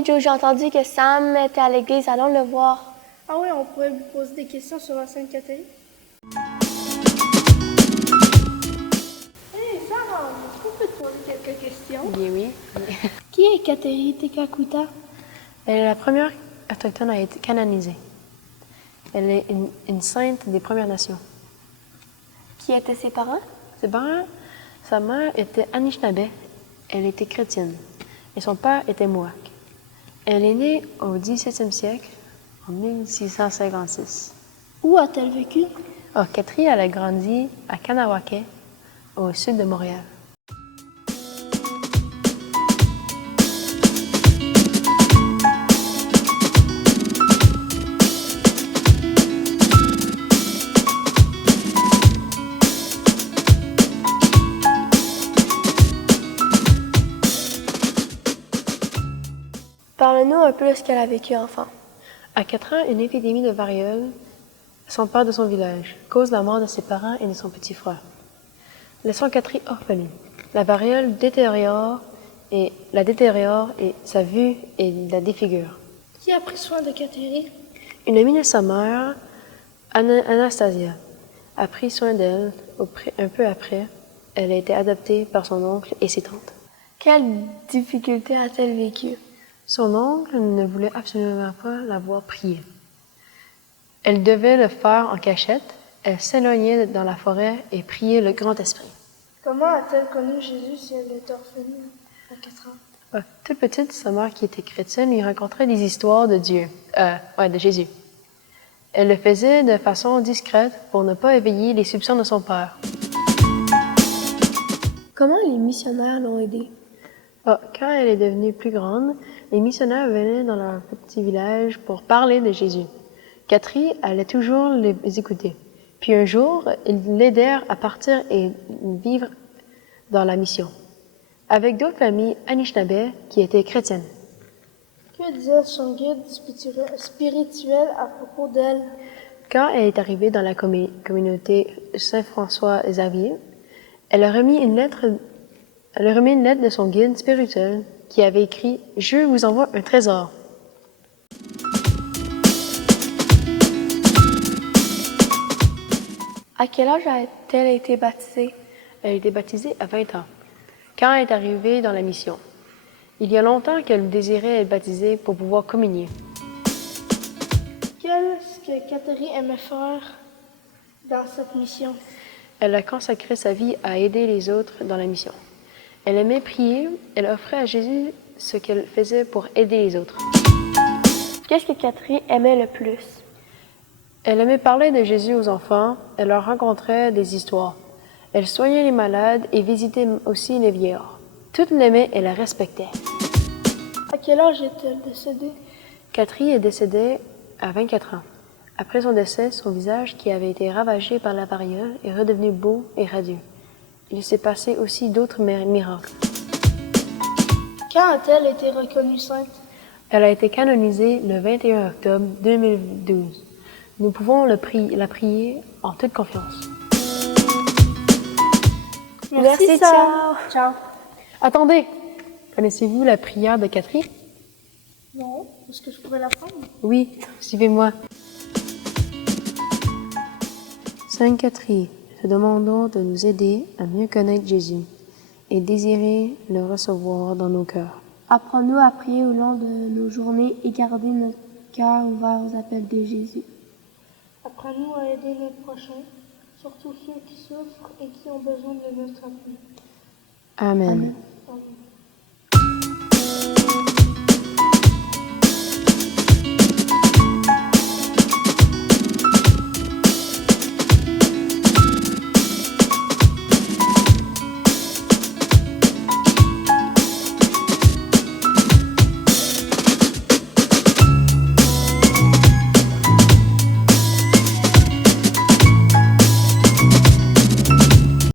Salut Joe, j'ai entendu que Sam était à l'église, allons le voir. Ah oui, on pourrait lui poser des questions sur la Sainte Catherine. Hey Sarah, est-ce qu'on peut te poser quelques questions? Bien oui. Qui est Catherine Tekakwitha? Elle est la première autochtone à être canonisée. Elle est une sainte des Premières Nations. Qui étaient ses parents? Ses parents, sa mère était Anishinaabe, elle était chrétienne, et son père était Mohawk. Elle est née au 17e siècle, en 1656. Où a-t-elle vécu? Catherine, elle a grandi à Kahnawake, au sud de Montréal. Parle-nous un peu de ce qu'elle a vécu enfant. À 4 ans, une épidémie de variole s'empare de son village, cause la mort de ses parents et de son petit frère, laissant Catherine orpheline. La variole la détériore et sa vue et la défigure. Qui a pris soin de Catherine? Une amie de sa mère, Anastasia, a pris soin d'elle. Un peu après, elle a été adoptée par son oncle et ses tantes. Quelles difficultés a-t-elle vécu? Son oncle ne voulait absolument pas la voir prier. Elle devait le faire en cachette. Elle s'éloignait dans la forêt et priait le Grand Esprit. Comment a-t-elle connu Jésus si elle était orpheline à 4 ans? Toute petite, sa mère, qui était chrétienne, lui racontait des histoires de de Jésus. Elle le faisait de façon discrète pour ne pas éveiller les soupçons de son père. Comment les missionnaires l'ont aidée? Quand elle est devenue plus grande, les missionnaires venaient dans leur petit village pour parler de Jésus. Catherine allait toujours les écouter. Puis un jour, ils l'aidèrent à partir et vivre dans la mission, avec d'autres familles Anishinaabe qui étaient chrétiennes. Que disait son guide spirituel à propos d'elle? Quand elle est arrivée dans la communauté Saint-François-Xavier, elle a remis une lettre de son guide spirituel qui avait écrit « Je vous envoie un trésor ». À quel âge a-t-elle été baptisée? Elle a été baptisée à 20 ans, quand elle est arrivée dans la mission. Il y a longtemps qu'elle désirait être baptisée pour pouvoir communier. Qu'est-ce que Catherine aimait faire dans cette mission? Elle a consacré sa vie à aider les autres dans la mission. Elle aimait prier, elle offrait à Jésus ce qu'elle faisait pour aider les autres. Qu'est-ce que Catherine aimait le plus? Elle aimait parler de Jésus aux enfants, elle leur racontait des histoires. Elle soignait les malades et visitait aussi les vieillards. Toutes l'aimaient et la respectaient. À quel âge est-elle décédée? Catherine est décédée à 24 ans. Après son décès, son visage, qui avait été ravagé par la variole, est redevenu beau et radieux. Il s'est passé aussi d'autres miracles. Quand a-t-elle été reconnue sainte? Elle a été canonisée le 21 octobre 2012. Nous pouvons la prier en toute confiance. Merci, ciao! Ciao. Attendez! Connaissez-vous la prière de Catherine? Non, est-ce que je pourrais l'apprendre? Oui, suivez-moi. Sainte Catherine, te demandons de nous aider à mieux connaître Jésus et désirer le recevoir dans nos cœurs. Apprends-nous à prier au long de nos journées et garder notre cœur ouvert aux appels de Jésus. Apprends-nous à aider nos prochains, surtout ceux qui souffrent et qui ont besoin de notre appui. Amen. Amen.